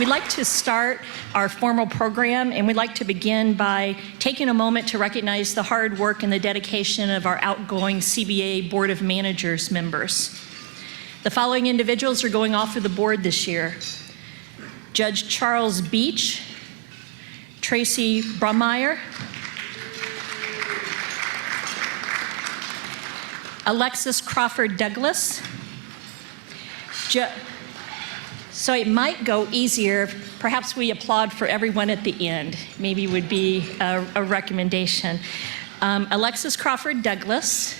We'd like to start our formal program, and we'd like to begin by taking a moment to recognize the hard work and the dedication of our outgoing CBA Board of Managers members. The following individuals are going off of the board this year: Judge Charles Beach, Tracy Brummeyer, Alexis Crawford Douglas. So it might go easier. Perhaps we applaud for everyone at the end. Maybe would be a recommendation. Alexis Crawford Douglas,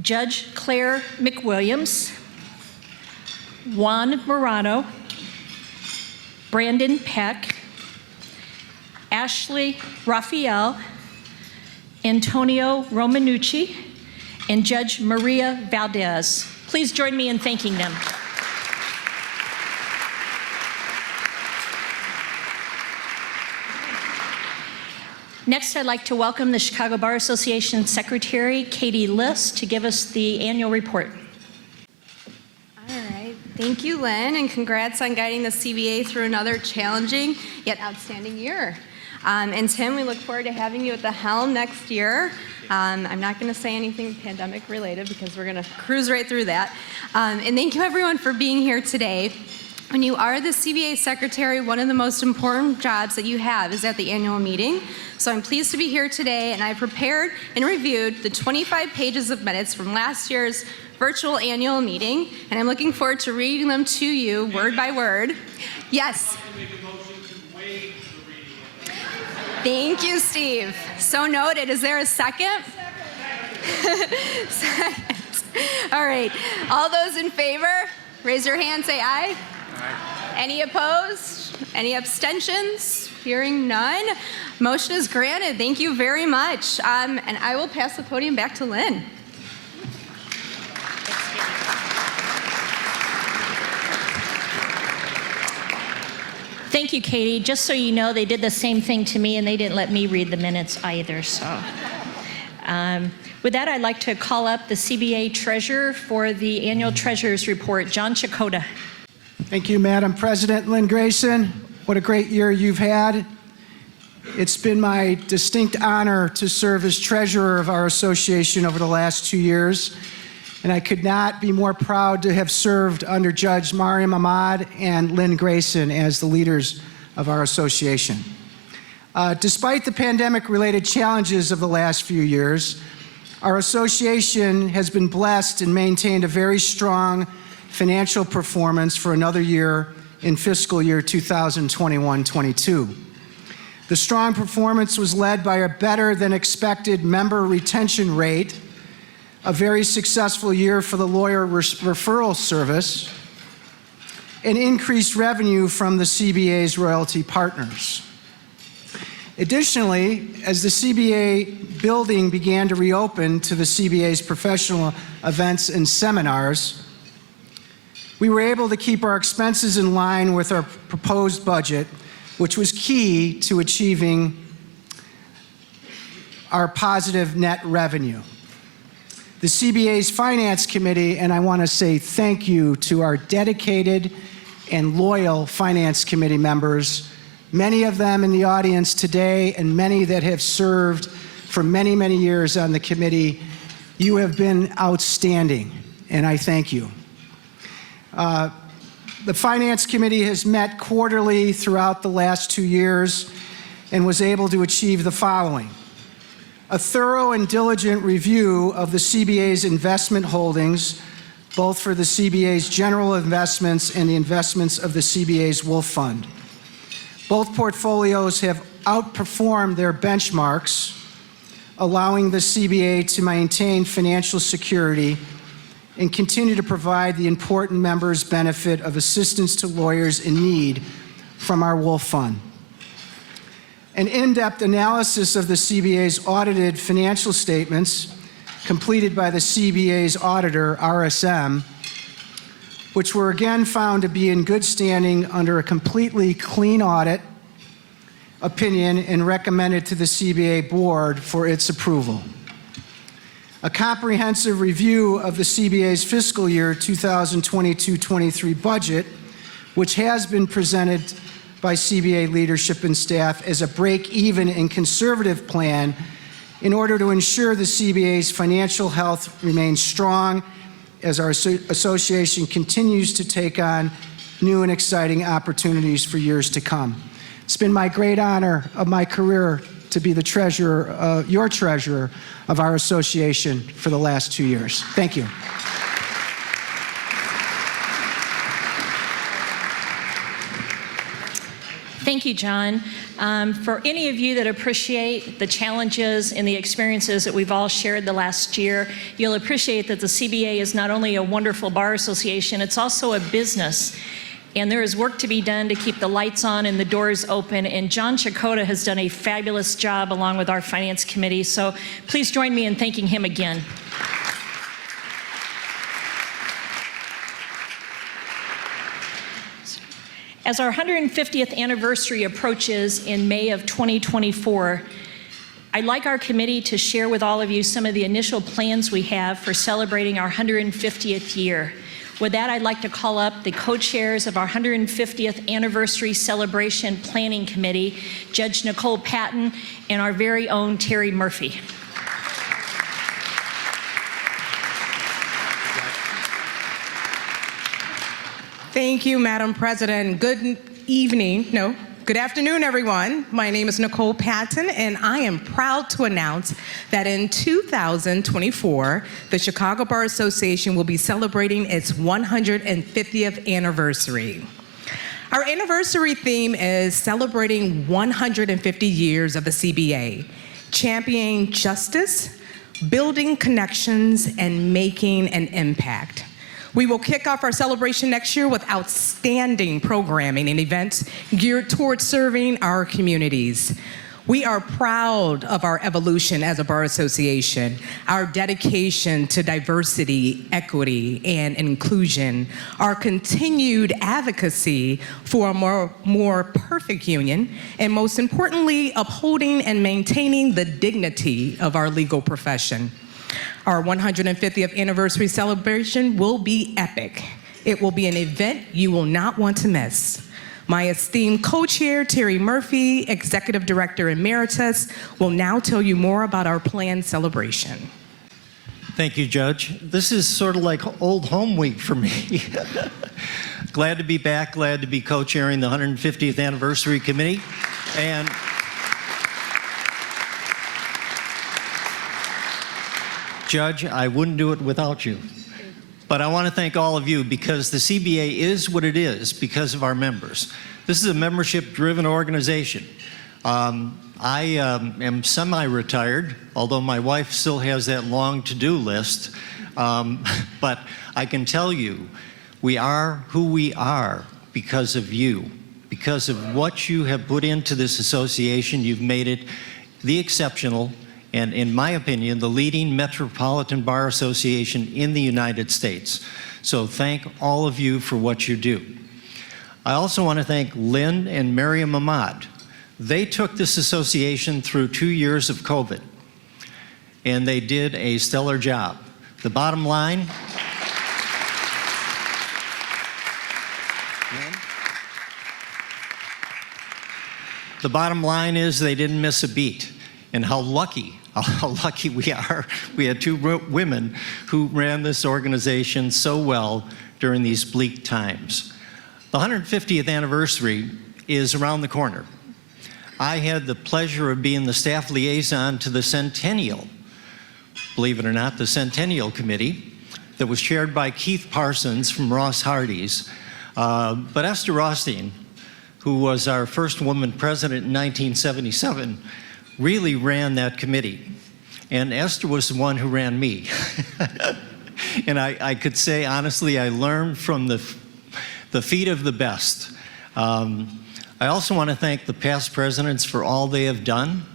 Judge Claire McWilliams, Juan Morano, Brandon Peck, Ashley Raphael, Antonio Romanucci, and Judge Maria Valdez. Please join me in thanking them. Next, I'd like to welcome the Chicago Bar Association Secretary, Katie List, to give us the annual report. All right, thank you, Lynn, and congrats on guiding the CBA through another challenging yet outstanding year. And Tim, we look forward to having you at the helm next year. I'm not going to say anything pandemic related because we're going to cruise right through that. And thank you everyone for being here today. When you are the CBA Secretary, one of the most important jobs that you have is at the annual meeting. So I'm pleased to be here today, and I prepared and reviewed the 25 pages of minutes from last year's virtual annual meeting, and I'm looking forward to reading them to you word by word. Yes? Thank you, Steve. So noted. Is there a second? Second. All right. All those in favor, raise your hand, say aye. Aye. Any opposed? Any abstentions? Hearing none. Motion is granted. Thank you very much. And I will pass the podium back to Lynn. Thank you, Katie. Just so you know, they did the same thing to me, and they didn't let me read the minutes either. So, with that, I'd like to call up the CBA Treasurer for the Annual Treasurer's Report, John Chakota. Thank you, Madam President. Lynn Grayson, what a great year you've had. It's been my distinct honor to serve as treasurer of our association over the last 2 years, and I could not be more proud to have served under Judge Mariam Ahmad and Lynn Grayson as the leaders of our association. Despite the pandemic-related challenges of the last few years, our association has been blessed and maintained a very strong financial performance for another year in fiscal year 2021-22. The strong performance was led by a better than expected member retention rate, a very successful year for the lawyer referral service, and increased revenue from the CBA's royalty partners. Additionally, as the CBA building began to reopen to the CBA's professional events and seminars, we were able to keep our expenses in line with our proposed budget, which was key to achieving our positive net revenue. The CBA's Finance Committee, and I want to say thank you to our dedicated and loyal Finance Committee members, many of them in the audience today and many that have served for many, many years on the committee. You have been outstanding, and I thank you. The Finance Committee has met quarterly throughout the last 2 years and was able to achieve the following: a thorough and diligent review of the CBA's investment holdings, both for the CBA's general investments and the investments of the CBA's Wolf Fund. Both portfolios have outperformed their benchmarks, allowing the CBA to maintain financial security and continue to provide the important members' benefit of assistance to lawyers in need from our Wolf Fund. An in-depth analysis of the CBA's audited financial statements completed by the CBA's auditor, RSM, which were again found to be in good standing under a completely clean audit opinion and recommended to the CBA board for its approval. A comprehensive review of the CBA's fiscal year 2022-23 budget which has been presented by CBA leadership and staff as a break-even and conservative plan in order to ensure the CBA's financial health remains strong as our association continues to take on new and exciting opportunities for years to come. It's been my great honor of my career to be the treasurer, your treasurer of our association for the last 2 years. Thank you. Thank you, John. For any of you that appreciate the challenges and the experiences that we've all shared the last year, you'll appreciate that the CBA is not only a wonderful bar association, it's also a business. And there is work to be done to keep the lights on and the doors open. And John Chakota has done a fabulous job along with our finance committee. So please join me in thanking him again. As our 150th anniversary approaches in May of 2024, I'd like our committee to share with all of you some of the initial plans we have for celebrating our 150th year. With that, I'd like to call up the co-chairs of our 150th Anniversary Celebration Planning Committee, Judge Nicole Patton and our very own Terry Murphy. Thank you, Madam President. Good afternoon, everyone. My name is Nicole Patton, and I am proud to announce that in 2024, the Chicago Bar Association will be celebrating its 150th anniversary. Our anniversary theme is celebrating 150 years of the CBA, championing justice, building connections, and making an impact. We will kick off our celebration next year with outstanding programming and events geared towards serving our communities. We are proud of our evolution as a bar association, our dedication to diversity, equity, and inclusion, our continued advocacy for a more perfect union, and most importantly, upholding and maintaining the dignity of our legal profession. Our 150th anniversary celebration will be epic. It will be an event you will not want to miss. My esteemed co-chair, Terry Murphy, Executive Director Emeritus, will now tell you more about our planned celebration. Thank you, Judge. This is sort of like old home week for me. Glad to be back, glad to be co-chairing the 150th Anniversary Committee. And Judge, I wouldn't do it without you. But I want to thank all of you because the CBA is what it is because of our members. This is a membership-driven organization. I am semi-retired, although my wife still has that long to-do list. But I can tell you, we are who we are because of you. Because of what you have put into this association, you've made it the exceptional, and in my opinion, the leading metropolitan bar association in the United States. So thank all of you for what you do. I also want to thank Lynn and Miriam Ahmad. They took this association through 2 years of COVID, and they did a stellar job. The bottom line, is they didn't miss a beat. And how lucky we are. We had two women who ran this organization so well during these bleak times. The 150th anniversary is around the corner. I had the pleasure of being the staff liaison to the Centennial, believe it or not, the Centennial Committee that was chaired by Keith Parsons from Ross Hardy's. But Esther Rothstein, who was our first woman president in 1977, really ran that committee. And Esther was the one who ran me. And I could say, honestly, I learned from the feet of the best. I also want to thank the past presidents for all they have done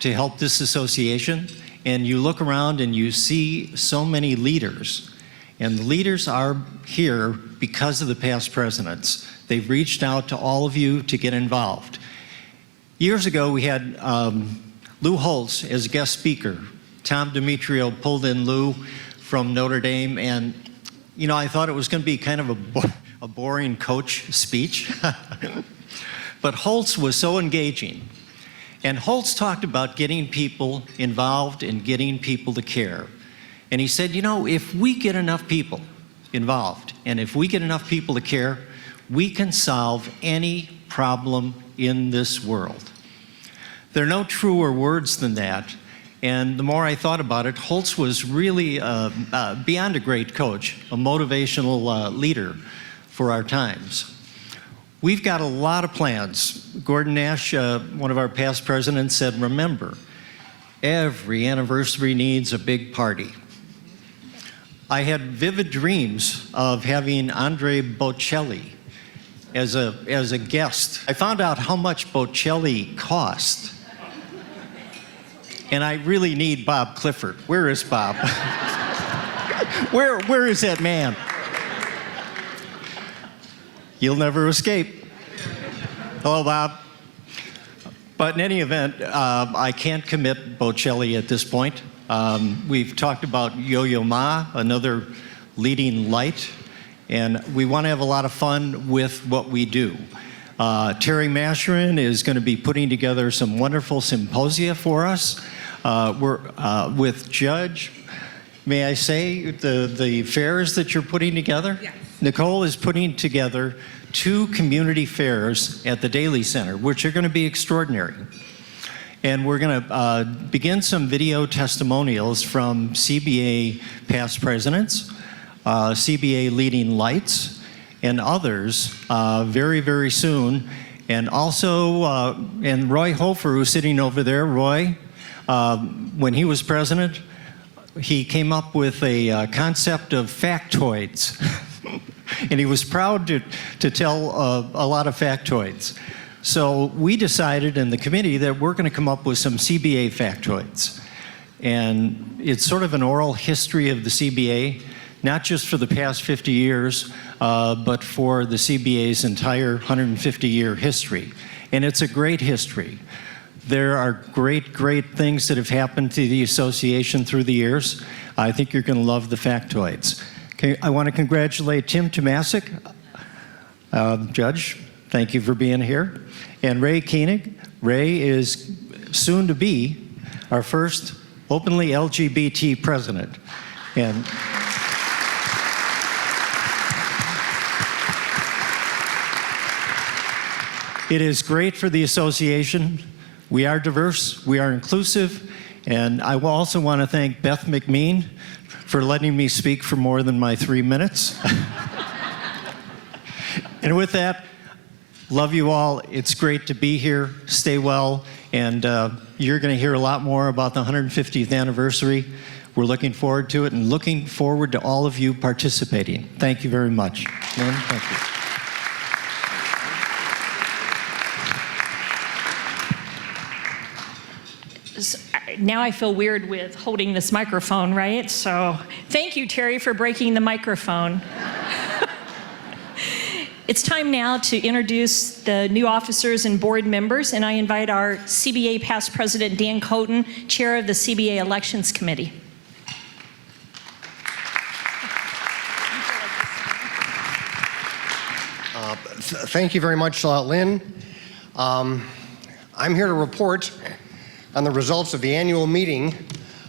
to help this association. And you look around and you see so many leaders. And the leaders are here because of the past presidents. They've reached out to all of you to get involved. Years ago, we had Lou Holtz as guest speaker. Tom Demetrio pulled in Lou from Notre Dame, and You know, I thought it was going to be kind of a boring coach speech, but Holtz was so engaging. And Holtz talked about getting people involved and getting people to care. And he said, you know, if we get enough people involved and if we get enough people to care, we can solve any problem in this world. There are no truer words than that. And the more I thought about it, Holtz was really beyond a great coach, a motivational leader for our times. We've got a lot of plans. Gordon Nash, one of our past presidents, said, remember, every anniversary needs a big party. I had vivid dreams of having Andre Bocelli as a guest. I found out how much Bocelli cost. And I really need Bob Clifford. Where is Bob? Where is that man? You'll never escape. Hello, Bob. But in any event, I can't commit Bocelli at this point. We've talked about Yo-Yo Ma, another leading light, and we want to have a lot of fun with what we do. Terry Masherin is going to be putting together some wonderful symposia for us. We're with Judge, may I say, the fairs that you're putting together? Yes. Nicole is putting together 2 community fairs at the Daly Center, which are going to be extraordinary. And we're going to begin some video testimonials from CBA past presidents, CBA leading lights, and others very, very soon. And also, and Roy Hofer, who's sitting over there, Roy, when he was president, he came up with a concept of factoids. And he was proud to tell a lot of factoids. So we decided in the committee that we're going to come up with some CBA factoids. And it's sort of an oral history of the CBA, not just for the past 50 years, but for the CBA's entire 150-year history. And it's a great history. There are great, great things that have happened to the association through the years. I think you're going to love the factoids. Okay, I want to congratulate Tim Tomasic, Judge. Thank you for being here. And Ray Koenig. Ray is soon to be our first openly LGBT president. And it is great for the association. We are diverse, we are inclusive, and I will also want to thank Beth McMean for letting me speak for more than my 3 minutes. And with that, love you all. It's great to be here. Stay well, and you're going to hear a lot more about the 150th anniversary. We're looking forward to it and looking forward to all of you participating. Thank you very much. Lynn, thank you. Now I feel weird with holding this microphone, right? So thank you, Terry, for breaking the microphone. It's time now to introduce the new officers and board members, and I invite our CBA past president, Dan Coten, chair of the CBA Elections Committee. Thank you very much, Lynn. I'm here to report on the results of the annual meeting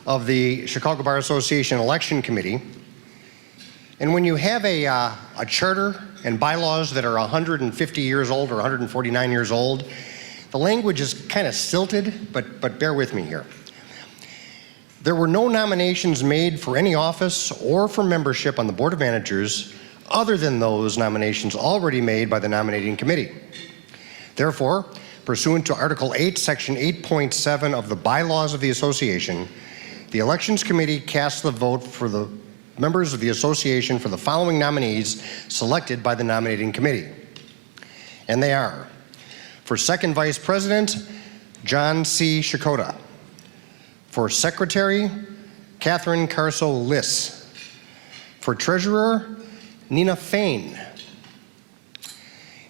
of the Chicago Bar Association Election Committee. And when you have a charter and bylaws that are 150 years old or 149 years old, the language is kind of stilted, but bear with me here. There were no nominations made for any office or for membership on the Board of Managers other than those nominations already made by the nominating committee. Therefore, pursuant to Article 8, Section 8.7 of the bylaws of the association, the Elections Committee cast the vote for the members of the association for the following nominees selected by the nominating committee. And they are, for second vice president, John C. Shikoda. For secretary, Catherine Carso-Liss. For treasurer, Nina Fain.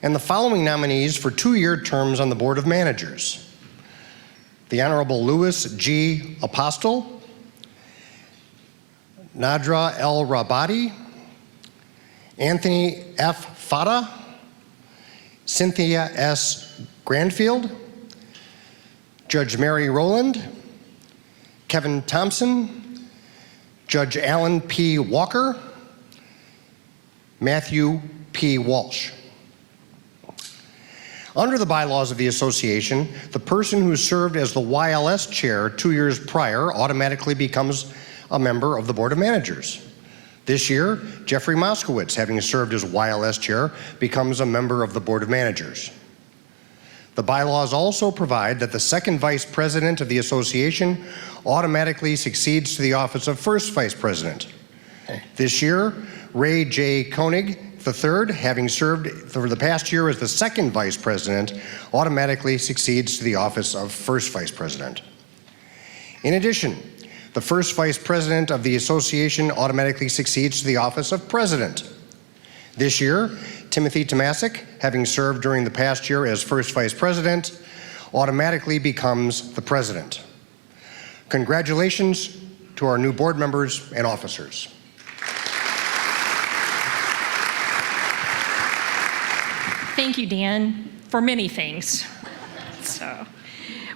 And the following nominees for 2-year terms on the Board of Managers: the Honorable Louis G. Apostol, Nadra L. Rabati, Anthony F. Fata, Cynthia S. Grandfield, Judge Mary Rowland, Kevin Thompson, Judge Alan P. Walker, Matthew P. Walsh. Under the bylaws of the association, the person who served as the YLS chair 2 years prior automatically becomes a member of the Board of Managers. This year, Jeffrey Moskowitz, having served as YLS chair, becomes a member of the Board of Managers. The bylaws also provide that the second vice president of the association automatically succeeds to the office of first vice president. This year, Ray J. Koenig III, having served for the past year as the second vice president, automatically succeeds to the office of first vice president. In addition, the first vice president of the association automatically succeeds to the office of president. This year, Timothy Tomasic, having served during the past year as first vice president, automatically becomes the president. Congratulations to our new board members and officers. Thank you, Dan, for many things.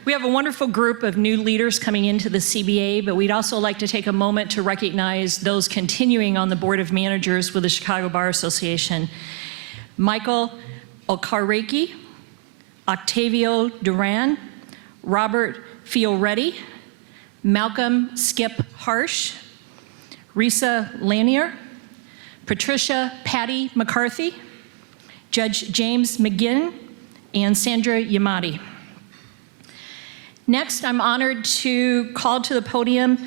We have a wonderful group of new leaders coming into the CBA, but we'd also like to take a moment to recognize those continuing on the Board of Managers with the Chicago Bar Association. Michael Okareki, Octavio Duran, Robert Fioretti, Malcolm Skip Harsh, Risa Lanier, Patricia Patty McCarthy, Judge James McGinn, and Sandra Yamati. Next, I'm honored to call to the podium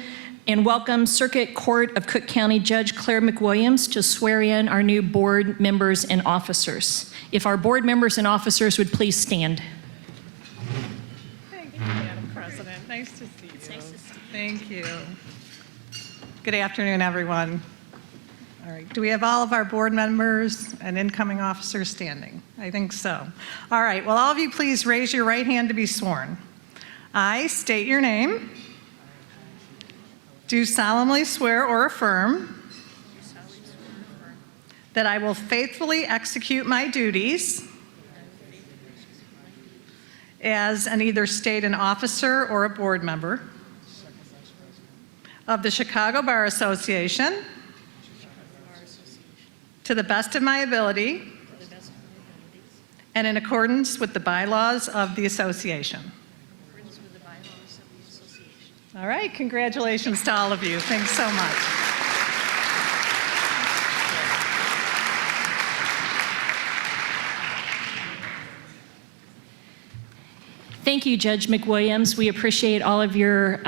and welcome Circuit Court of Cook County Judge Claire McWilliams to swear in our new board members and officers. If our board members and officers would please stand. Thank you, Madam President. Nice to see you. It's nice to see you. Thank you. Good afternoon, everyone. All right, do we have all of our board members and incoming officers standing? I think so. All right, well, all of you please raise your right hand to be sworn. I state your name. Do solemnly swear or affirm that I will faithfully execute my duties as an either state an officer or a board member of the Chicago Bar Association to the best of my ability and in accordance with the bylaws of the association. All right, congratulations to all of you. Thanks so much. Thank you, Judge McWilliams. We appreciate all of your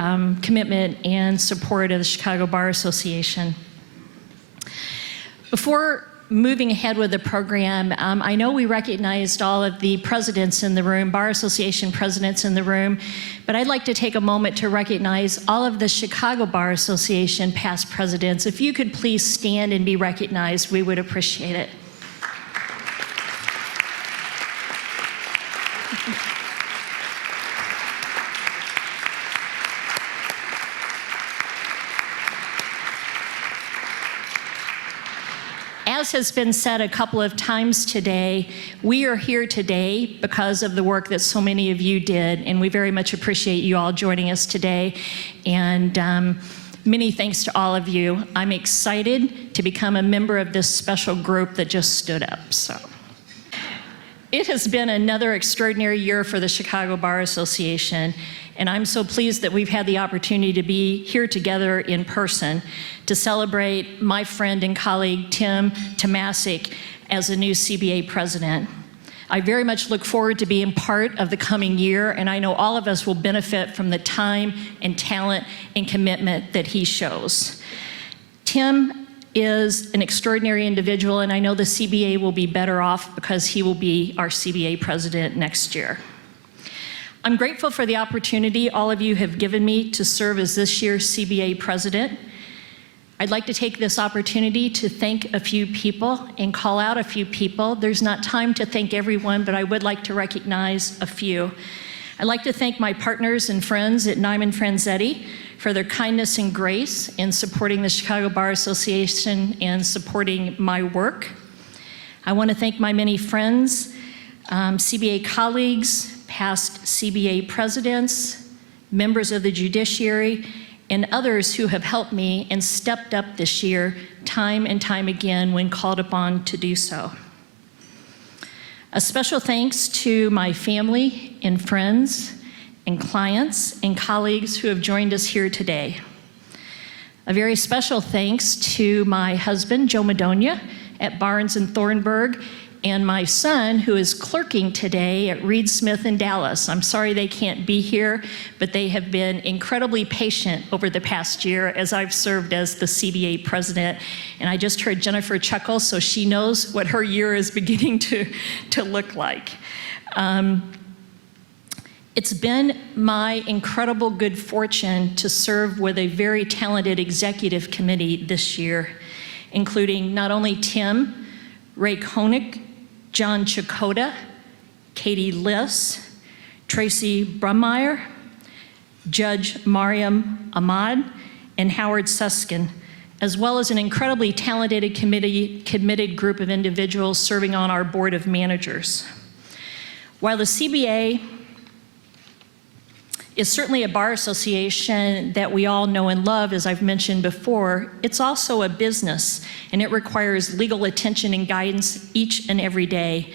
commitment and support of the Chicago Bar Association. Before moving ahead with the program, I know we recognized all of the presidents in the room, Bar Association presidents in the room, but I'd like to take a moment to recognize all of the Chicago Bar Association past presidents. If you could please stand and be recognized, we would appreciate it. As has been said a couple of times today, we are here today because of the work that so many of you did, and we very much appreciate you all joining us today. And many thanks to all of you. I'm excited to become a member of this special group that just stood up. So, it has been another extraordinary year for the Chicago Bar Association, and I'm so pleased that we've had the opportunity to be here together in person to celebrate my friend and colleague Tim Tomasic as a new CBA president. I very much look forward to being part of the coming year, and I know all of us will benefit from the time and talent and commitment that he shows. Tim is an extraordinary individual, and I know the CBA will be better off because he will be our CBA president next year. I'm grateful for the opportunity all of you have given me to serve as this year's CBA president. I'd like to take this opportunity to thank a few people and call out a few people. There's not time to thank everyone, but I would like to recognize a few. I'd like to thank my partners and friends at Nyman Franzetti for their kindness and grace in supporting the Chicago Bar Association and supporting my work. I want to thank my many friends, CBA colleagues, past CBA presidents, members of the judiciary, and others who have helped me and stepped up this year time and time again when called upon to do so. A special thanks to my family and friends and clients and colleagues who have joined us here today. A very special thanks to my husband, Joe Madonia, at Barnes and Thornburg, and my son, who is clerking today at Reed Smith in Dallas. I'm sorry they can't be here, but they have been incredibly patient over the past year as I've served as the CBA president. And I just heard Jennifer chuckle, so she knows what her year is beginning to look like. It's been my incredible good fortune to serve with a very talented executive committee this year, including not only Tim, Ray Koenig, John Chakota, Katie Liss, Tracy Brummeyer, Judge Mariam Ahmad, and Howard Suskin, as well as an incredibly talented committed group of individuals serving on our board of managers. While the CBA is certainly a bar association that we all know and love, as I've mentioned before, it's also a business, and it requires legal attention and guidance each and every day.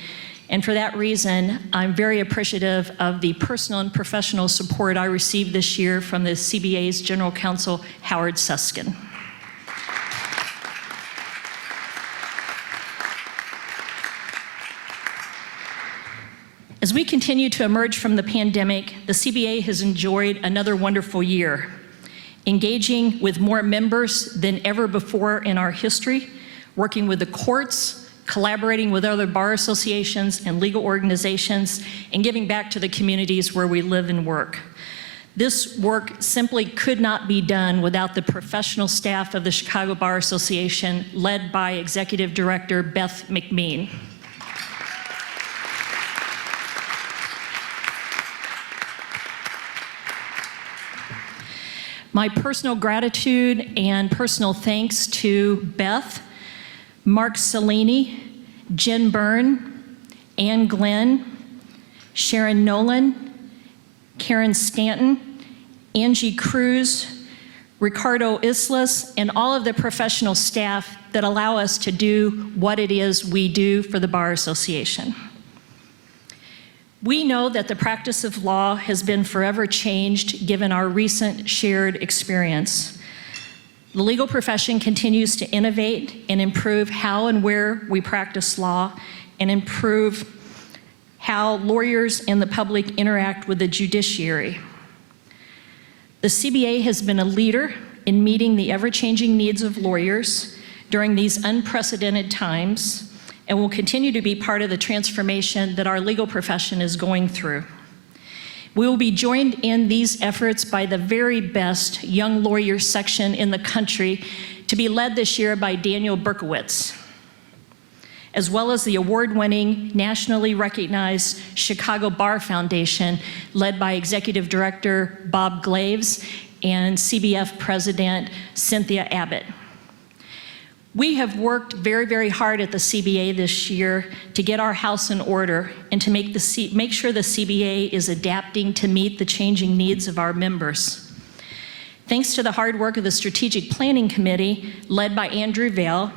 And for that reason, I'm very appreciative of the personal and professional support I received this year from the CBA's General Counsel, Howard Suskin. As we continue to emerge from the pandemic, the CBA has enjoyed another wonderful year, engaging with more members than ever before in our history, working with the courts, collaborating with other bar associations and legal organizations, and giving back to the communities where we live and work. This work simply could not be done without the professional staff of the Chicago Bar Association, led by Executive Director Beth McMean. My personal gratitude and personal thanks to Beth, Mark Cellini, Jen Byrne, Ann Glenn, Sharon Nolan, Karen Stanton, Angie Cruz, Ricardo Islas, and all of the professional staff that allow us to do what it is we do for the Bar Association. We know that the practice of law has been forever changed given our recent shared experience. The legal profession continues to innovate and improve how and where we practice law, and improve how lawyers and the public interact with the judiciary. The CBA has been a leader in meeting the ever-changing needs of lawyers during these unprecedented times, and will continue to be part of the transformation that our legal profession is going through. We will be joined in these efforts by the very best young lawyer section in the country, to be led this year by Daniel Berkowitz, as well as the award-winning, nationally recognized Chicago Bar Foundation, led by Executive Director Bob Glaves and CBF President Cynthia Abbott. We have worked very, very hard at the CBA this year to get our house in order and to make sure the CBA is adapting to meet the changing needs of our members. Thanks to the hard work of the Strategic Planning Committee, led by Andrew Vail,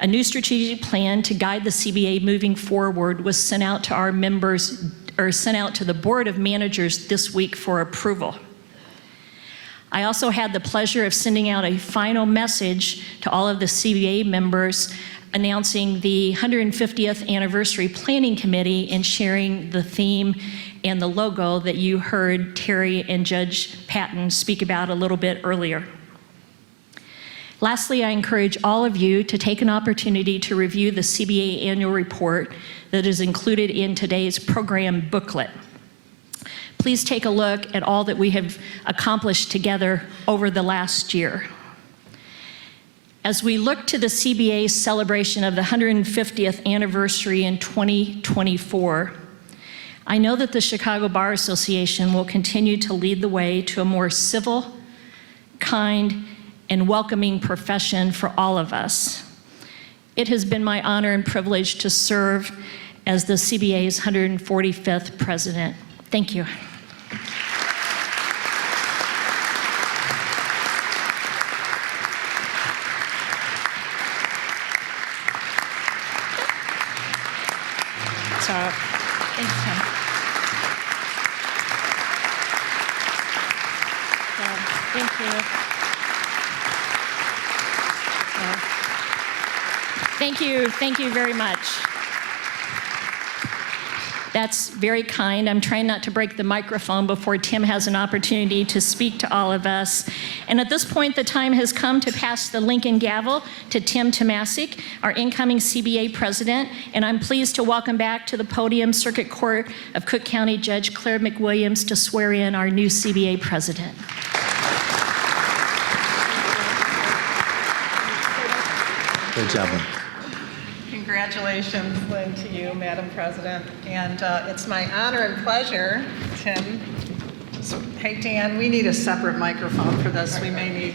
a new strategic plan to guide the CBA moving forward was sent out to our members, or sent out to the Board of Managers this week for approval. I also had the pleasure of sending out a final message to all of the CBA members announcing the 150th Anniversary Planning Committee and sharing the theme and the logo that you heard Terry and Judge Patton speak about a little bit earlier. Lastly, I encourage all of you to take an opportunity to review the Cba Annual Report that is included in today's program booklet. Please take a look at all that we have accomplished together over the last year. As we look to the CBA's celebration of the 150th anniversary in 2024, I know that the Chicago Bar Association will continue to lead the way to a more civil, kind, and welcoming profession for all of us. It has been my honor and privilege to serve as the CBA's 145th president. Thank you. So, thanks, Tim. Thank you. Thank you very much. That's very kind. I'm trying not to break the microphone before Tim has an opportunity to speak to all of us. And at this point, the time has come to pass the Lincoln gavel to Tim Tomasic, our incoming CBA president, and I'm pleased to welcome back to the podium Circuit Court of Cook County Judge Claire McWilliams to swear in our new CBA president. Great job, Lynn. Congratulations, Lynn, to you, Madam President. And it's my honor and pleasure, Tim. So, hey, Dan, we need a separate microphone for this. We may need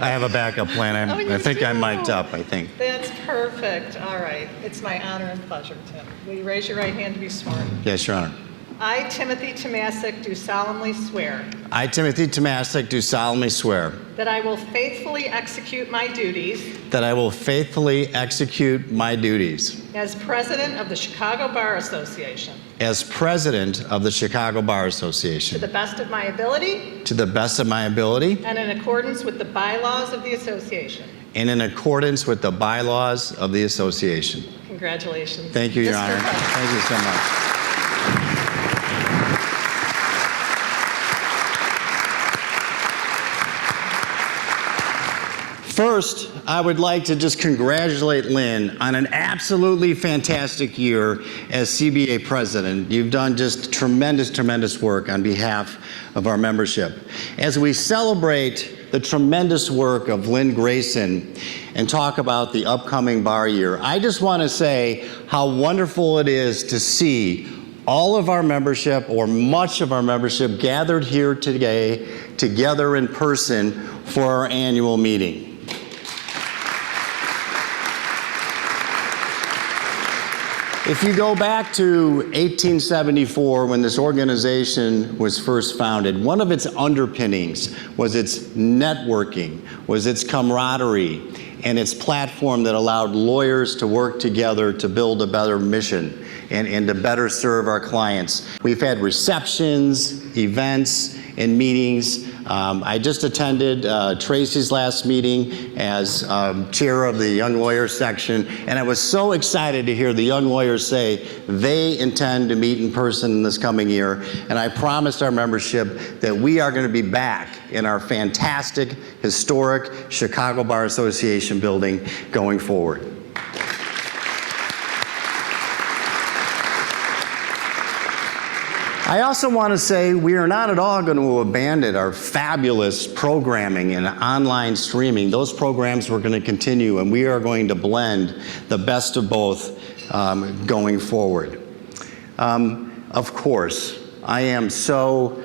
I have a backup plan. Oh, you I think I'm do? mic'd up, I think. That's perfect. All right. It's my honor and pleasure, Tim. Will you raise your right hand to be sworn? Yes, Your Honor. I, Timothy Tomasic, do solemnly swear I, Timothy Tomasic, do solemnly swear that I will faithfully execute my duties that I will faithfully execute my duties as President of the Chicago Bar Association as President of the Chicago Bar to Association the best of my ability to the best of my ability and in accordance with the bylaws of the association. and in accordance with the bylaws of the association. Congratulations. Thank you, Your Mr. Honor. President. Thank you so much. First, I would like to just congratulate Lynn on an absolutely fantastic year as CBA president. You've done just tremendous, tremendous work on behalf of our membership. As we celebrate the tremendous work of Lynn Grayson and talk about the upcoming bar year, I just want to say how wonderful it is to see all of our membership, or much of our membership, gathered here today together in person for our annual meeting. If you go back to 1874, when this organization was first founded, one of its underpinnings was its networking, was its camaraderie, and its platform that allowed lawyers to work together to build a better mission and to better serve our clients. We've had receptions, events, and meetings. I just attended Tracy's last meeting as chair of the Young Lawyers section, and I was so excited to hear the young lawyers say they intend to meet in person in this coming year, and I promised our membership that we are going to be back in our fantastic, historic Chicago Bar Association building going forward. I also want to say we are not at all going to abandon our fabulous programming and online streaming. Those programs we're going to continue, and we are going to blend the best of both going forward. Of course, I am so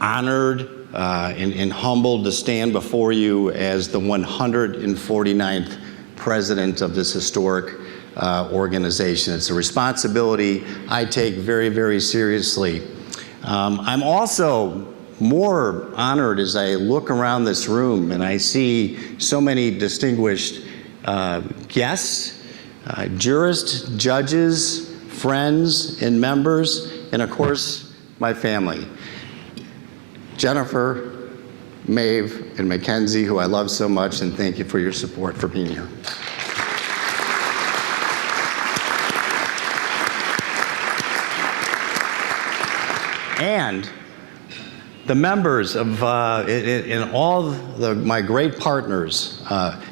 honored and humbled to stand before you as the 149th president of this historic organization. It's a responsibility I take very, very seriously. I'm also more honored as I look around this room and I see so many distinguished guests, jurists, judges, friends, and members, and of course, my family. Jennifer, Maeve, and Mackenzie, who I love so much, and thank you for your support for being here. And the members of, and all my great partners,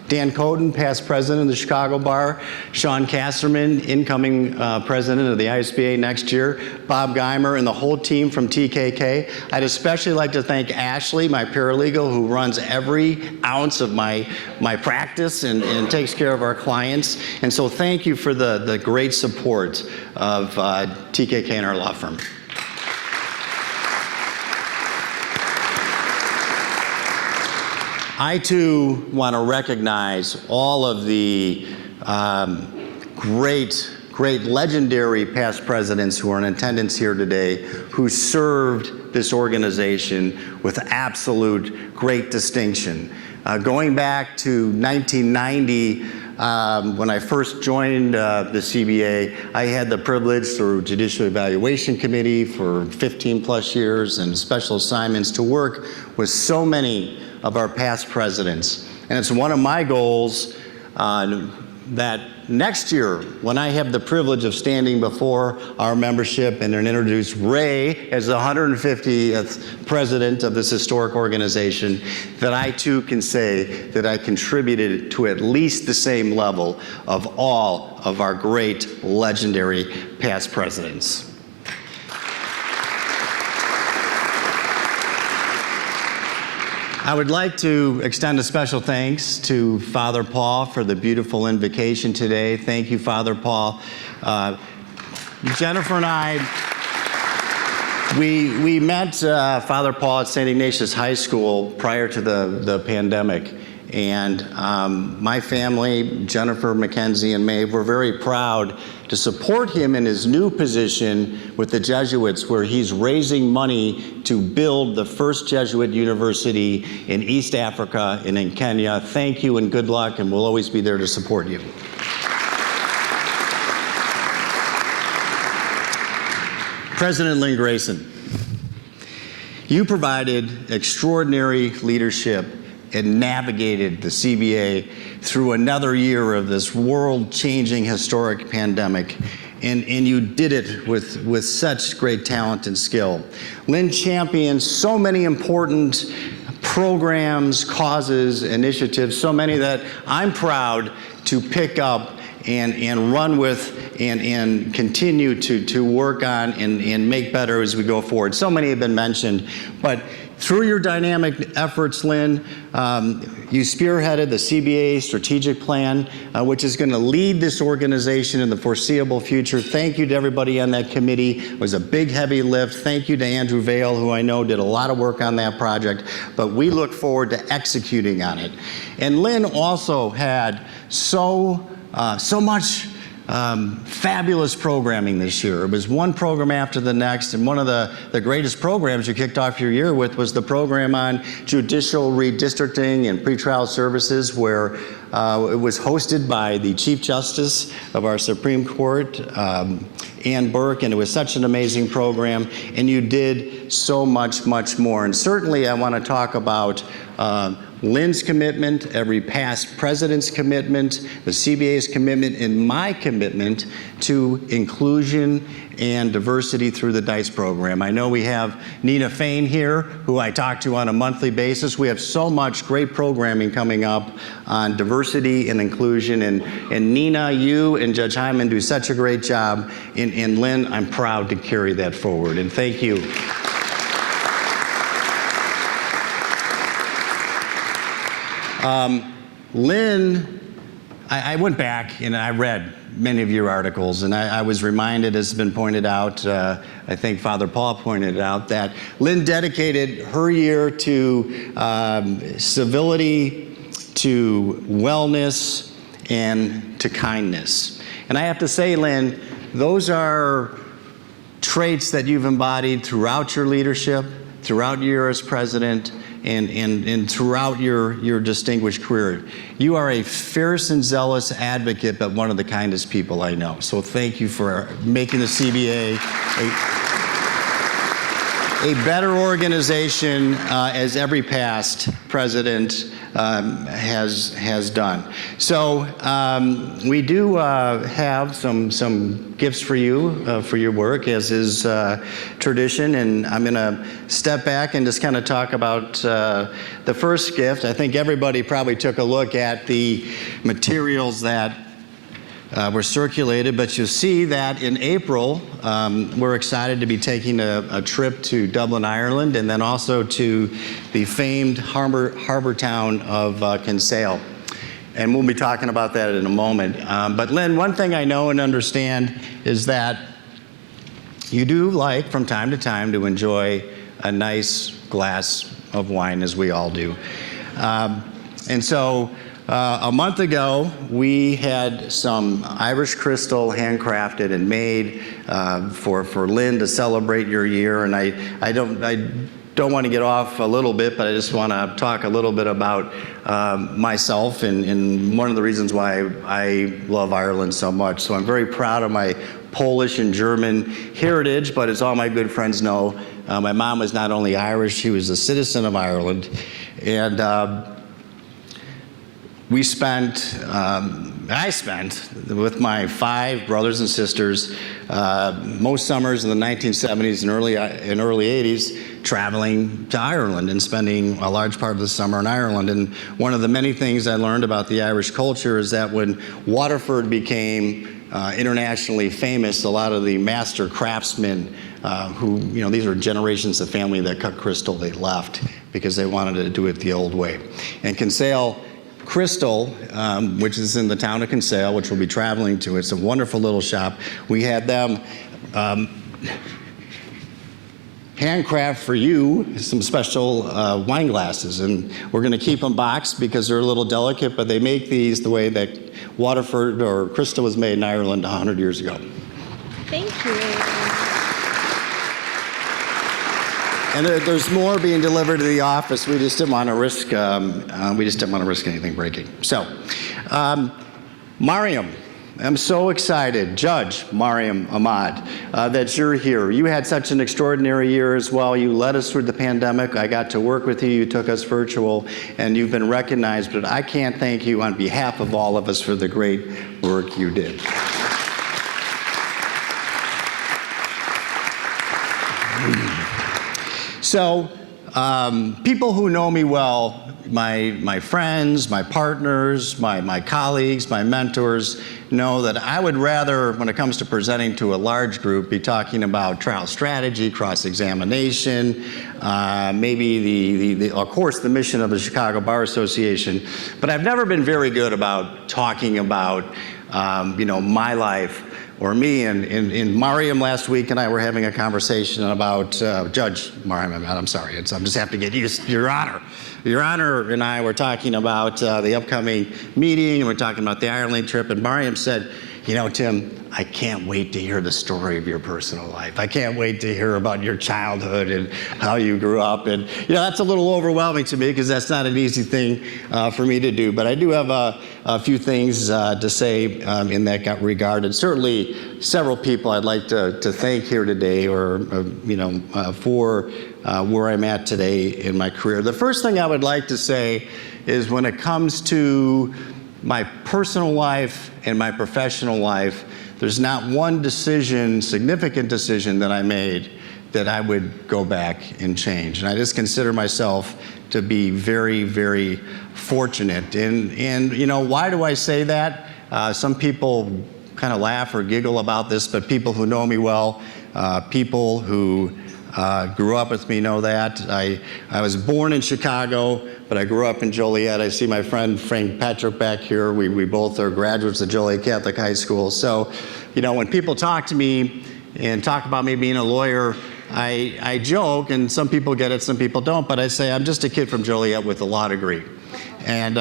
Dan Coden, past president of the Chicago Bar, Sean Kasserman, incoming president of the ISBA next year, Bob Geimer, and the whole team from TKK. I'd especially like to thank Ashley, my paralegal, who runs every ounce of my practice and takes care of our clients. And so thank you for the great support of TKK and our law firm. I too want to recognize all of the great legendary past presidents who are in attendance here today, who served this organization with absolute great distinction. Going back to 1990, when I first joined the CBA, I had the privilege through Judicial Evaluation Committee for 15 plus years and special assignments to work with so many of our past presidents. And it's one of my goals that next year, when I have the privilege of standing before our membership and introduce Ray as the 150th president of this historic organization, that I too can say that I contributed to at least the same level of all of our great legendary past presidents. I would like to extend a special thanks to Father Paul for the beautiful invocation today. Thank you, Father Paul. Jennifer and I, we met Father Paul at St. Ignatius High School prior to the pandemic. And my family, Jennifer, Mackenzie, and Maeve, were very proud to support him in his new position with the Jesuits, where he's raising money to build the first Jesuit university in East Africa and in Kenya. Thank you and good luck, and we'll always be there to support you. President Lynn Grayson, you provided extraordinary leadership and navigated the CBA through another year of this world-changing historic pandemic. And you did it with such great talent and skill. Lynn championed so many important programs, causes, initiatives, so many that I'm proud to pick up and run with and continue to work on and make better as we go forward. So many have been mentioned, but through your dynamic efforts, Lynn, you spearheaded the CBA strategic plan, which is going to lead this organization in the foreseeable future. Thank you to everybody on that committee. It was a big, heavy lift. Thank you to Andrew Vail, who I know did a lot of work on that project, but we look forward to executing on it. And Lynn also had so much fabulous programming this year. It was one program after the next, and one of the greatest programs you kicked off your year with was the program on judicial redistricting and pretrial services, where it was hosted by the Chief Justice of our Supreme Court, Ann Burke, and it was such an amazing program, and you did so much more. And certainly I want to talk about Lynn's commitment, every past president's commitment, the CBA's commitment, and my commitment to inclusion and diversity through the DICE program. I know we have Nina Fain here, who I talk to on a monthly basis. We have so much great programming coming up on diversity and inclusion, and Nina, you and Judge Hyman do such a great job, and Lynn, I'm proud to carry that forward, and thank you. Lynn, I went back and I read many of your articles, and I was reminded, as has been pointed out, I think Father Paul pointed it out, that Lynn dedicated her year to civility, to wellness, and to kindness. And I have to say, Lynn, those are traits that you've embodied throughout your leadership, throughout your year as president, and throughout your distinguished career. You are a fierce and zealous advocate, but one of the kindest people I know. So thank you for making the CBA a better organization, as every past president has done. So we do have some gifts for you for your work, as is tradition, and I'm going to step back and just kind of talk about the first gift. I think everybody probably took a look at the materials that were circulated, but you'll see that in April, we're excited to be taking a trip to Dublin, Ireland, and then also to the famed harbor town of Kinsale. And we'll be talking about that in a moment. But Lynn, one thing I know and understand is that you do like, from time to time, to enjoy a nice glass of wine, as we all do. And so a month ago, we had some Irish crystal handcrafted and made for Lynn to celebrate your year. And I don't want to get off a little bit, but I just want to talk a little bit about myself and one of the reasons why I love Ireland so much. So I'm very proud of my Polish and German heritage, but as all my good friends know, my mom was not only Irish, she was a citizen of Ireland. And I spent with my 5 brothers and sisters most summers in the 1970s and early 80s traveling to Ireland and spending a large part of the summer in Ireland. And one of the many things I learned about the Irish culture is that when Waterford became internationally famous, a lot of the master craftsmen who, these are generations of family that cut crystal, they left because they wanted to do it the old way. And Kinsale Crystal, which is in the town of Kinsale, which we'll be traveling to, it's a wonderful little shop. We had them handcraft for you some special wine glasses, and we're going to keep them boxed because they're a little delicate, but they make these the way that Waterford or crystal was made in Ireland 100 years ago. Thank you. And there's more being delivered to the office. We just didn't want to risk. Anything breaking. So, Mariam, I'm so excited, Judge Mariam Ahmad, that you're here. You had such an extraordinary year as well. You led us through the pandemic. I got to work with you. You took us virtual, and you've been recognized. But I can't thank you on behalf of all of us for the great work you did. So, people who know me well, my friends, my partners, my colleagues, my mentors, know that I would rather, when it comes to presenting to a large group, be talking about trial strategy, cross-examination, maybe of course, the mission of the Chicago Bar Association. But I've never been very good about talking about, my life or me. And Mariam last week and I were having a conversation about, Judge Mariam, I'm sorry, I just have to get used to Your Honor. Your Honor and I were talking about the upcoming meeting, and we're talking about the Ireland trip, and Mariam said, Tim, I can't wait to hear the story of your personal life. I can't wait to hear about your childhood and how you grew up. And, that's a little overwhelming to me because that's not an easy thing for me to do. But I do have a few things to say in that regard. And certainly several people I'd like to thank here today or, for where I'm at today in my career. The first thing I would like to say is when it comes to my personal life and my professional life, there's not one significant decision that I made that I would go back and change. And I just consider myself to be very, very fortunate. And why do I say that? Some people kind of laugh or giggle about this, but people who know me well, people who grew up with me know that. I was born in Chicago, but I grew up in Joliet. I see my friend Frank Patrick back here. We both are graduates of Joliet Catholic High School. So, when people talk to me and talk about me being a lawyer, I joke, and some people get it, some people don't, but I say I'm just a kid from Joliet with a law degree. And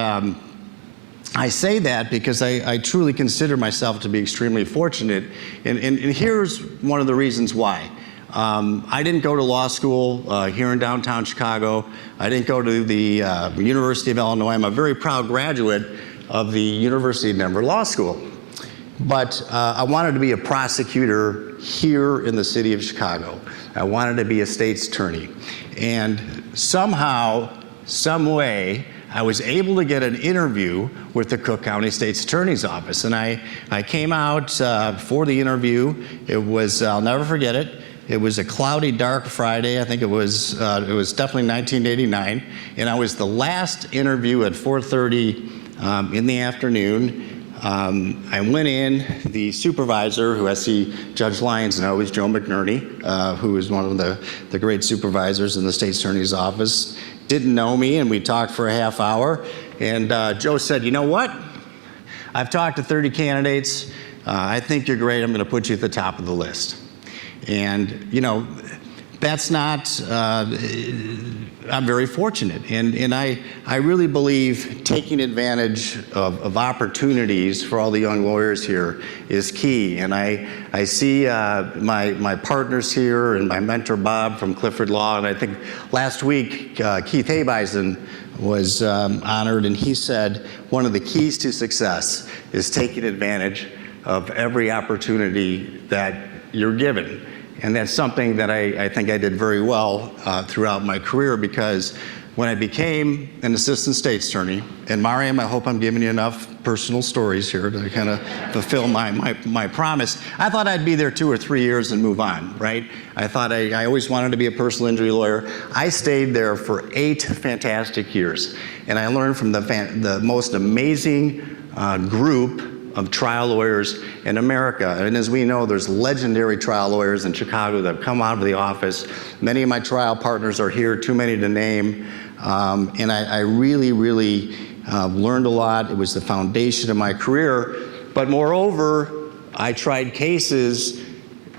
I say that because I truly consider myself to be extremely fortunate. And here's one of the reasons why. I didn't go to law school here in downtown Chicago. I didn't go to the University of Illinois. I'm a very proud graduate of the University of Denver Law School. But I wanted to be a prosecutor here in the city of Chicago. I wanted to be a state's attorney. And somehow, some way, I was able to get an interview with the Cook County State's Attorney's Office. And I came out for the interview. It was, I'll never forget it. It was a cloudy, dark Friday. I think it was definitely 1989. And I was the last interview at 4:30 in the afternoon. I went in, the supervisor, who I see Judge Lyons knows, Joe McNerney, who is one of the great supervisors in the State's Attorney's Office, didn't know me, and we talked for a half hour. And Joe said, you know what? I've talked to 30 candidates. I think you're great. I'm going to put you at the top of the list. And, that's not, I'm very fortunate. And I really believe taking advantage of opportunities for all the young lawyers here is key. And I see my partners here and my mentor Bob from Clifford Law, and I think last week Keith Habeisen was honored, and he said one of the keys to success is taking advantage of every opportunity that you're given. And that's something that I think I did very well throughout my career, because when I became an assistant state's attorney, and Mariam, I hope I'm giving you enough personal stories here to kind of fulfill my promise, I thought I'd be there 2 or 3 years and move on, right? I thought I always wanted to be a personal injury lawyer. I stayed there for 8 fantastic years, and I learned from the most amazing group of trial lawyers in America. And as we know, there's legendary trial lawyers in Chicago that have come out of the office. Many of my trial partners are here, too many to name. And I really, really learned a lot. It was the foundation of my career. But moreover, I tried cases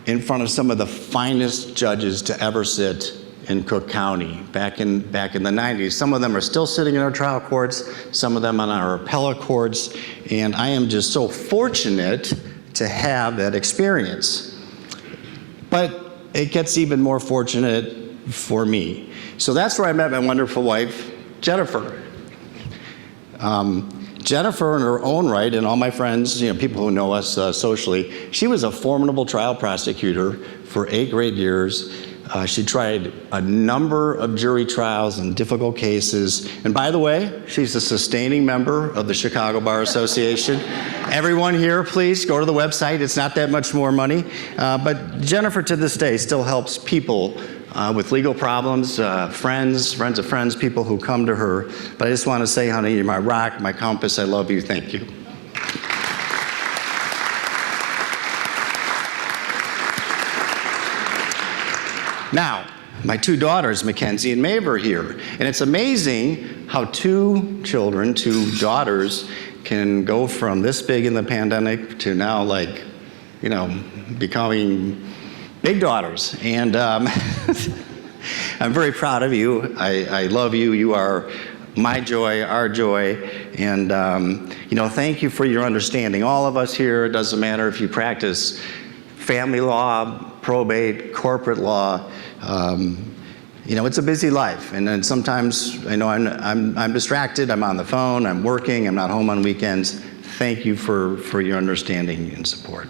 in front of some of the finest judges to ever sit in Cook County back in the 90s. Some of them are still sitting in our trial courts, some of them on our appellate courts, and I am just so fortunate to have that experience. But it gets even more fortunate for me. So that's where I met my wonderful wife, Jennifer. Jennifer, in her own right, and all my friends, people who know us socially, she was a formidable trial prosecutor for 8 great years. She tried a number of jury trials and difficult cases. And by the way, she's a sustaining member of the Chicago Bar Association. Everyone here, please go to the website. It's not that much more money. But Jennifer, to this day, still helps people with legal problems, friends of friends, people who come to her. But I just want to say, honey, you're my rock, my compass. I love you. Thank you. Now, my 2 daughters, Mackenzie and Maeve, are here. And it's amazing how 2 children, 2 daughters, can go from this big in the pandemic to now, like, becoming big daughters. And I'm very proud of you. I love you. You are my joy, our joy. And, thank you for your understanding. All of us here, it doesn't matter if you practice family law, probate, corporate law. It's a busy life, and then sometimes I know I'm distracted. I'm on the phone. I'm working. I'm not home on weekends. Thank you for your understanding and support.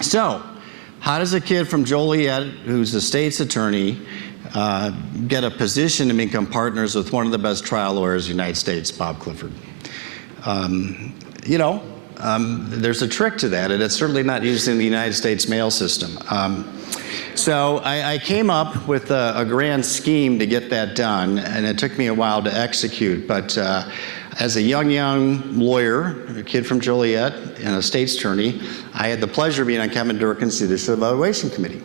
So, how does a kid from Joliet, who's a state's attorney, get a position to become partners with one of the best trial lawyers in the United States, Bob Clifford? There's a trick to that, and it's certainly not used in the United States mail system. So I came up with a grand scheme to get that done, and it took me a while to execute. But as a young lawyer, a kid from Joliet, and a state's attorney, I had the pleasure of being on Kevin Durkin's Judicial Evaluation Committee.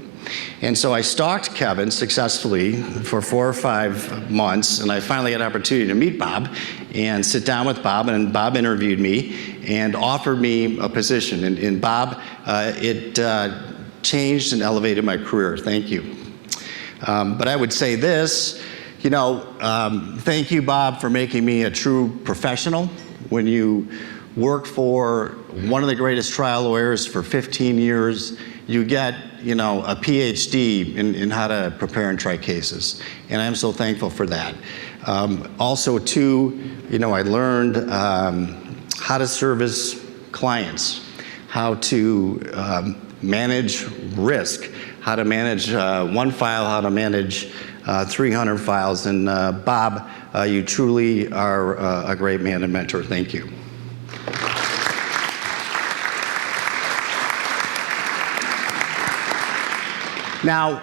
And so I stalked Kevin successfully for 4 or 5 months, and I finally had an opportunity to meet Bob and sit down with Bob, and Bob interviewed me and offered me a position. And Bob, it changed and elevated my career. Thank you. But I would say this, thank you, Bob, for making me a true professional. When you work for one of the greatest trial lawyers for 15 years, you get, a PhD in how to prepare and try cases. And I'm so thankful for that. Also, too, I learned how to service clients, how to manage risk, how to manage one file, how to manage 300 files. And Bob, you truly are a great man and mentor. Thank you. Now,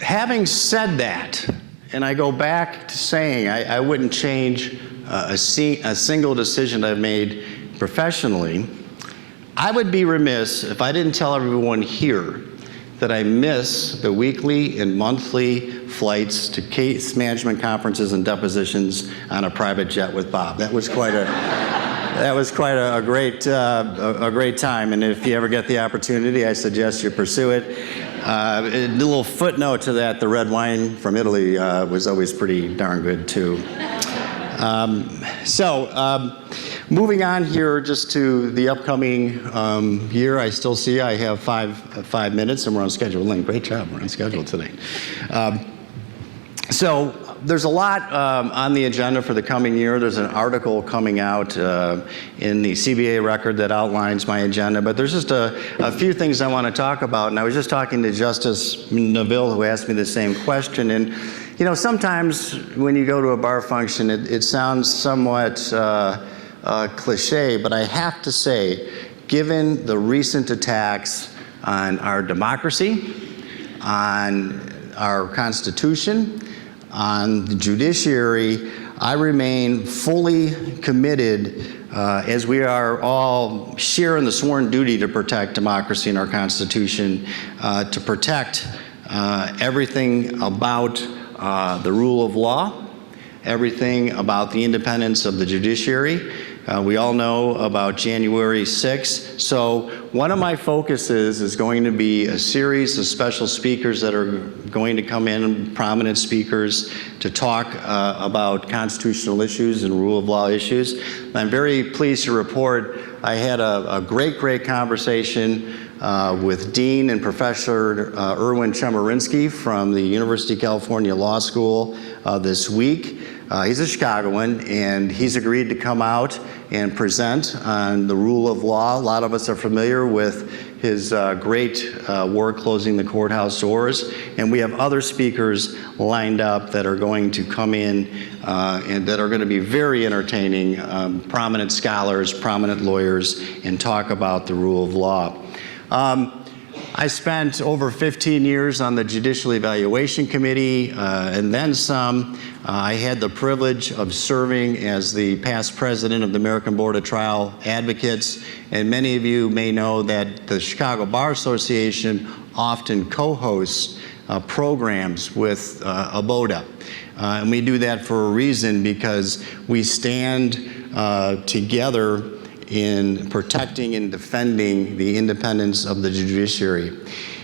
having said that, and I go back to saying I wouldn't change a single decision I've made professionally, I would be remiss if I didn't tell everyone here that I miss the weekly and monthly flights to case management conferences and depositions on a private jet with Bob. That was quite a That was quite a great time, and if you ever get the opportunity, I suggest you pursue it. A little footnote to that: the red wine from Italy was always pretty darn good too. Moving on here, just to the upcoming year, I still see I have five minutes, and we're on schedule. Lynn, great job. We're on schedule today. There's a lot on the agenda for the coming year. There's an article coming out in the CBA record that outlines my agenda, but there's just a few things I want to talk about. And I was just talking to Justice Neville, who asked me the same question. And, you know, sometimes when you go to a bar function, it sounds somewhat cliche, but I have to say, given the recent attacks on our democracy, on our Constitution, on the judiciary, I remain fully committed, as we are all sharing the sworn duty to protect democracy and our Constitution, to protect everything about the rule of law, everything about the independence of the judiciary. We all know about January 6th. So one of my focuses is going to be a series of special speakers that are going to come in, prominent speakers, to talk about constitutional issues and rule of law issues. And I'm very pleased to report I had a great conversation with Dean and Professor Irwin Chamorinsky from the University of California Law School this week. He's a Chicagoan, and he's agreed to come out and present on the rule of law. A lot of us are familiar with his great work closing the courthouse doors, and we have other speakers lined up that are going to come in and that are going to be very entertaining, prominent scholars, prominent lawyers, and talk about the rule of law. I spent over 15 years on the Judicial Evaluation Committee and then some. I had the privilege of serving as the past president of the American Board of Trial Advocates, and many of you may know that the Chicago Bar Association often co-hosts programs with ABODA. And we do that for a reason, because we stand together in protecting and defending the independence of the judiciary.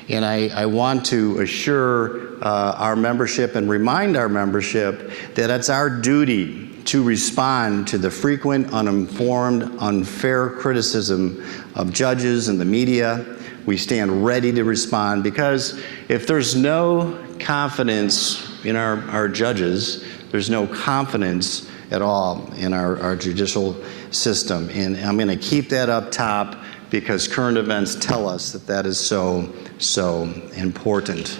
And I want to assure our membership and remind our membership that it's our duty to respond to the frequent, uninformed, unfair criticism of judges and the media. We stand ready to respond, because if there's no confidence in our judges, there's no confidence at all in our judicial system. And I'm going to keep that up top, because current events tell us that that is so important.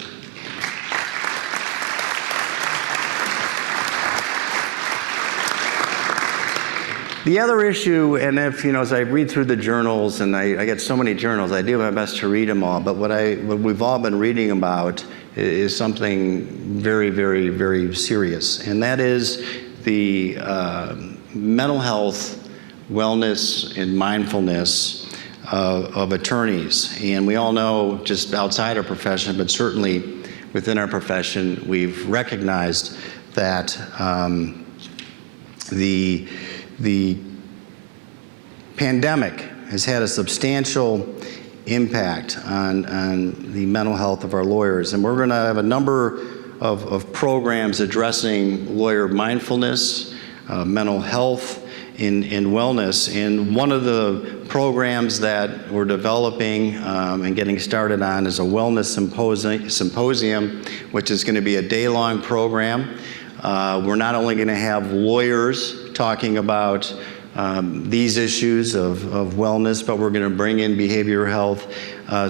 The other issue, and if, you know, as I read through the journals, and I get so many journals, I do my best to read them all, but what we've all been reading about is something very serious, and that is the mental health, wellness, and mindfulness of attorneys. And we all know, just outside our profession, but certainly within our profession, we've recognized that the pandemic has had a substantial impact on the mental health of our lawyers. And we're going to have a number of programs addressing lawyer mindfulness, mental health, and wellness. And one of the programs that we're developing and getting started on is a wellness symposium, which is going to be a day-long program. We're not only going to have lawyers talking about these issues of wellness, but we're going to bring in behavioral health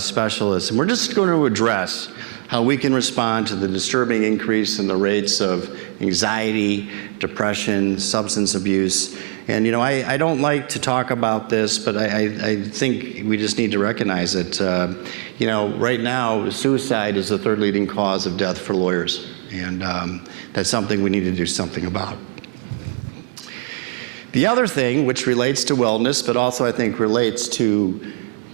specialists. And we're just going to address how we can respond to the disturbing increase in the rates of anxiety, depression, substance abuse. And, you know, I don't like to talk about this, but I think we just need to recognize it. You know, right now, suicide is the third leading cause of death for lawyers. And that's something we need to do something about. The other thing, which relates to wellness, but also I think relates to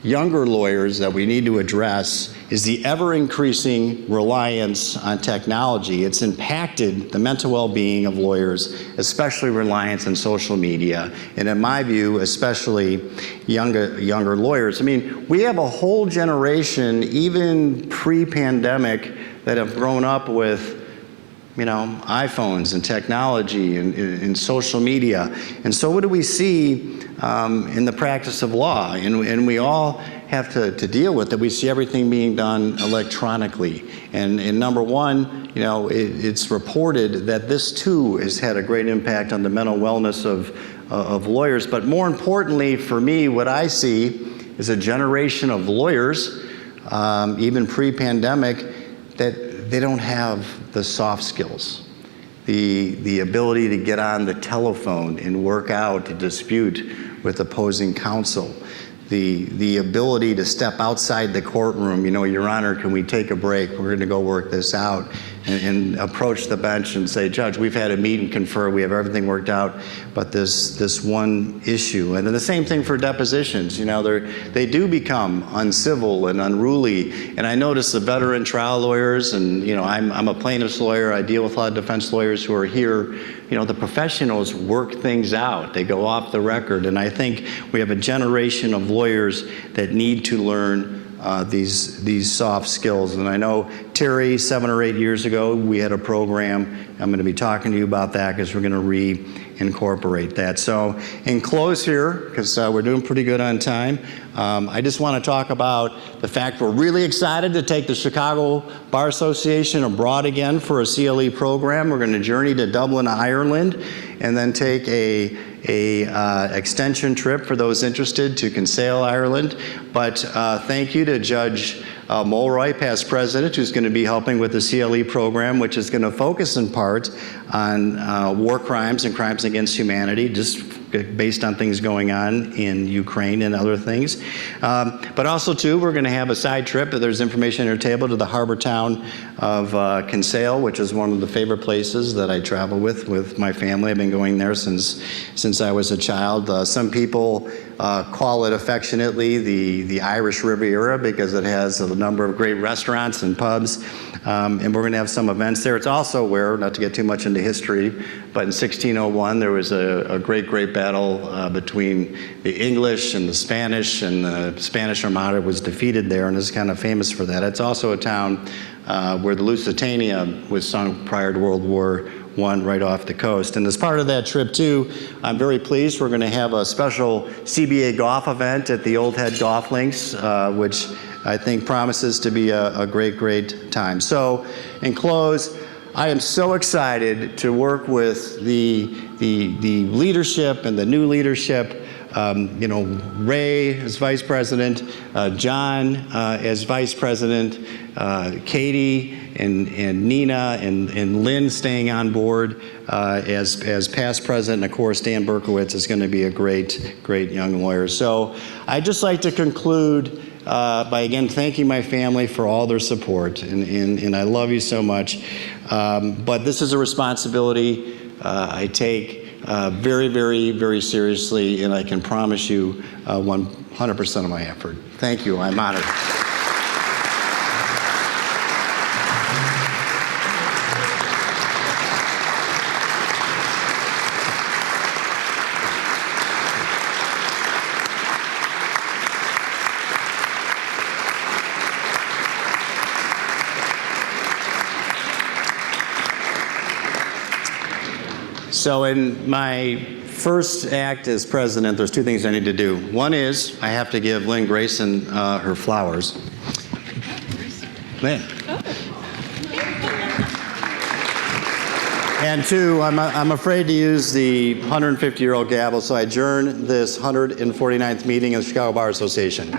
younger lawyers that we need to address, is the ever-increasing reliance on technology. It's impacted the mental well-being of lawyers, especially reliance on social media, and in my view, especially younger lawyers. I mean, we have a whole generation, even pre-pandemic, that have grown up with iPhones and technology and social media. And so what do we see in the practice of law? And we all have to deal with it. We see everything being done electronically. And number one, it's reported that this too has had a great impact on the mental wellness of lawyers. But more importantly for me, what I see is a generation of lawyers, even pre-pandemic, that they don't have the soft skills, the ability to get on the telephone and work out a dispute with opposing counsel, the ability to step outside the courtroom, Your Honor, can we take a break? We're going to go work this out, and approach the bench and say, Judge, we've had a meet and confer, we have everything worked out, but this one issue. And then the same thing for depositions. They do become uncivil and unruly. And I notice the veteran trial lawyers, and I'm a plaintiff's lawyer, I deal with a lot of defense lawyers who are here. The professionals work things out. They go off the record. And I think we have a generation of lawyers that need to learn these soft skills. And I know, Terry, 7 or 8 years ago, we had a program. I'm going to be talking to you about that because we're going to reincorporate that. So in close here, because we're doing pretty good on time, I just want to talk about the fact we're really excited to take the Chicago Bar Association abroad again for a CLE program. We're going to journey to Dublin, Ireland, and then take a extension trip for those interested to Kinsale, Ireland. But thank you to Judge Mulroy, past president, who's going to be helping with the CLE program, which is going to focus in part on war crimes and crimes against humanity, just based on things going on in Ukraine and other things. But also, too, we're going to have a side trip. There's information on your table to the harbor town of Kinsale, which is one of the favorite places that I travel with my family. I've been going there since I was a child. Some people call it affectionately the Irish Riviera because it has a number of great restaurants and pubs. And we're going to have some events there. It's also where, not to get too much into history, but in 1601 there was a great battle between the English and the Spanish, and the Spanish Armada was defeated there, and is kind of famous for that. It's also a town where the Lusitania was sunk prior to World War I, right off the coast. And as part of that trip too, I'm very pleased we're going to have a special CBA golf event at the Old Head Golf Links, which I think promises to be a great time. So, in close, I am so excited to work with the leadership and the new leadership. Ray as vice president, John as vice president, Katie and Nina and Lynn staying on board as past president, and of course Dan Berkowitz is going to be a great young lawyer. So I'd just like to conclude by again thanking my family for all their support, and I love you so much. But this is a responsibility I take very seriously, and I can promise you 100% of my effort. Thank you. I'm honored. So in my first act as president, there's two things I need to do. One is I have to give Lynn Grayson her flowers. Lynn. And two, I'm afraid to use the 150-year-old gavel, so I adjourn this 149th meeting of the Chicago Bar Association.